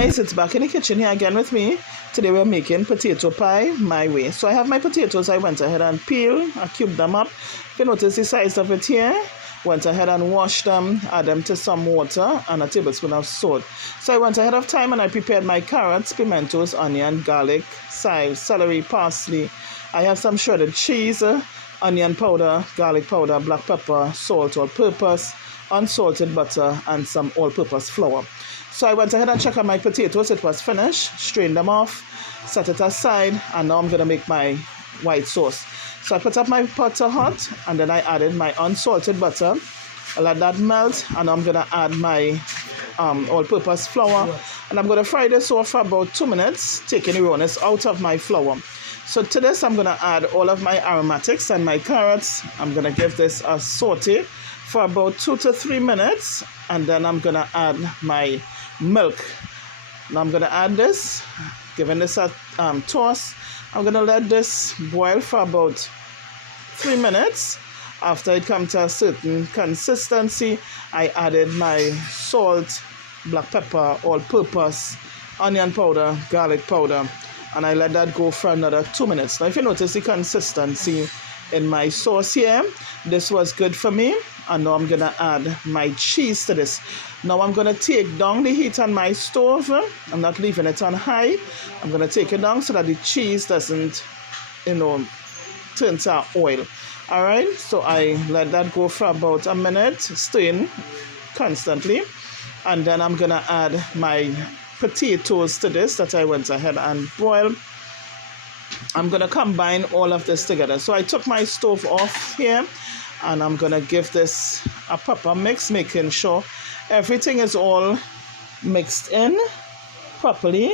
guys, it's back in the kitchen here again with me. Today we're making potato pie my way. So I have my potatoes. I went ahead and peeled. I cubed them up. If you notice the size of it here, went ahead and washed them, add them to some water and a tablespoon of salt. So I went ahead of time and I prepared my carrots, pimentos, onion, garlic, chives, celery, parsley. I have some shredded cheese, onion powder, garlic powder, black pepper, salt, all-purpose, unsalted butter, and some all-purpose flour. So I went ahead and checked on my potatoes. It was finished, strained them off, set it aside, and now I'm going to make my white sauce. So I put up my pot to hot, and then I added my unsalted butter. I let that melt, and now I'm going to add my all-purpose flour. And I'm going to fry this off for about 2 minutes, taking the rawness out of my flour. So to this, I'm going to add all of my aromatics and my carrots. I'm going to give this a saute for about 2 to 3 minutes, and then I'm going to add my milk. Now I'm going to add this, giving this a toss. I'm going to let this boil for about 3 minutes. After it comes to a certain consistency, I added my salt, black pepper, all-purpose, onion powder, garlic powder, and I let that go for another 2 minutes. Now if you notice the consistency in my sauce here, this was good for me. And now I'm going to add my cheese to this. Now I'm going to take down the heat on my stove. I'm not leaving it on high. I'm going to take it down so that the cheese doesn't, turn to oil. All right, so I let that go for about a minute, stirring constantly. And then I'm going to add my potatoes to this that I went ahead and boiled. I'm going to combine all of this together. So I took my stove off here, and I'm going to give this a proper mix, making sure everything is all mixed in properly.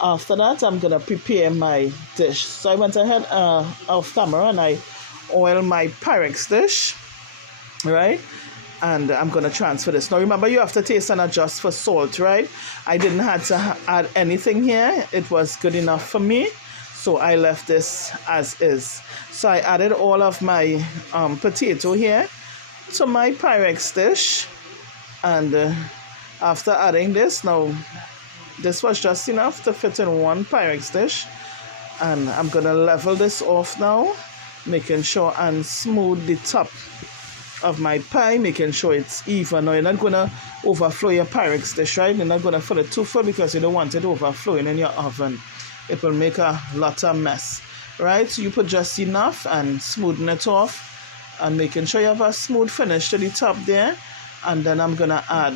After that, I'm going to prepare my dish. So I went ahead off camera and I oiled my Pyrex dish, right? And I'm going to transfer this. Now remember, you have to taste and adjust for salt, right? I didn't have to add anything here. It was good enough for me. So I left this as is. So I added all of my potato here to my Pyrex dish. And after adding this, now this was just enough to fit in one Pyrex dish. And I'm going to level this off now, making sure and smooth the top of my pie, making sure it's even. Now you're not going to overflow your Pyrex dish, right? You're not going to fill it too full because you don't want it overflowing in your oven. It will make a lot of mess, right? So you put just enough and smoothen it off and making sure you have a smooth finish to the top there. And then I'm going to add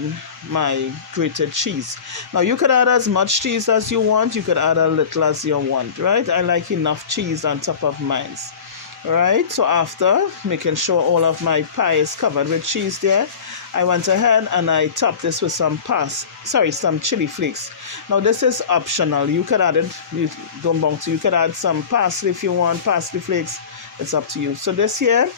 my grated cheese. Now you could add as much cheese as you want. You could add a little as you want, right? I like enough cheese on top of mine. Right, so after making sure all of my pie is covered with cheese there, I went ahead and I topped this with some chili flakes. Now this is optional. You could add it, you could add some parsley if you want, parsley flakes. It's up to you. So this here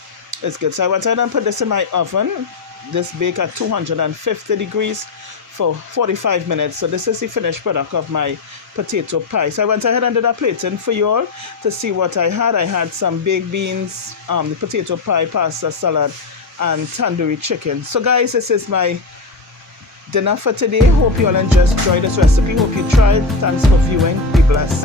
is good. So I went ahead and put this in my oven. This bake at 250 degrees for 45 minutes. So this is the finished product of my potato pie. So I went ahead and did a plating for you all to see what I had. I had some baked beans, the potato pie, pasta salad, and tandoori chicken. So guys, this is my dinner for today. Hope you all enjoyed this recipe. Hope you tried. Thanks for viewing. Be blessed.